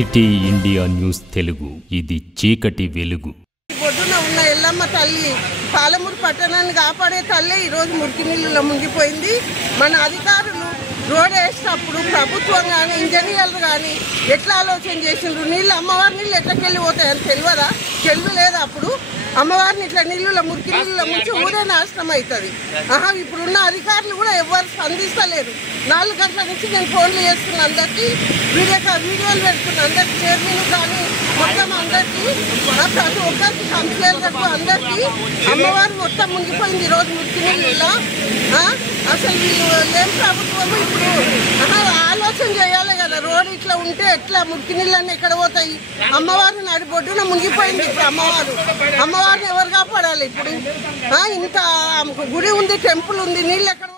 City India news Telugu, ఇది చీకటి వెలుగు. ఒడ్డున ఉన్న ఎల్లమ్మ తల్లి పాలమూరు పట్టణాన్ని కాపాడే తల్లి ఈరోజు మురికి నీళ్ళలో మునిగిపోయింది. మన అధికారులు రోడ్ వేసేటప్పుడు ప్రభుత్వం కానీ ఇంజనీర్లు కానీ ఎట్లా ఆలోచన చేసిండ్రు? నీళ్ళు అమ్మవారి నీళ్ళు ఎట్లకెళ్ళి పోతాయని తెలియదా? తెలియలేదు. అప్పుడు అమ్మవారిని ఇట్లా నీళ్ళలో మురికి నీళ్ళలో ముంచి ఊరే నాశనం అవుతుంది. ఇప్పుడున్న అధికారులు కూడా ఎవరు స్పందిస్తలేరు. 4 గంటల నుంచి నేను ఫోన్లు చేస్తున్నా, అందరికీ వీడియోలు పెడుతున్నా, అందరికి చైర్మన్ కానీ మొత్తం అందరికీ ప్రతి ఒక్కరికి కంప్లైంట్లకు అందరికీ అమ్మవారు మొత్తం మునిగిపోయింది ఈరోజు మురికి నీళ్ళలో. అసలు ఏం ప్రభుత్వము ఇప్పుడు ఆలోచన చేయాలి కదా. రోడ్డు ఇట్లా ఉంటే ఎట్లా మురికి నీళ్ళన్నీ ఎక్కడ పోతాయి? అమ్మవారు నడిబొడ్డున మునిగిపోయింది. ఇప్పుడు అమ్మవారిని ఎవరు కాపాడాలి? ఇప్పుడు ఇంత గుడి ఉంది, టెంపుల్ ఉంది, నీళ్ళు ఎక్కడ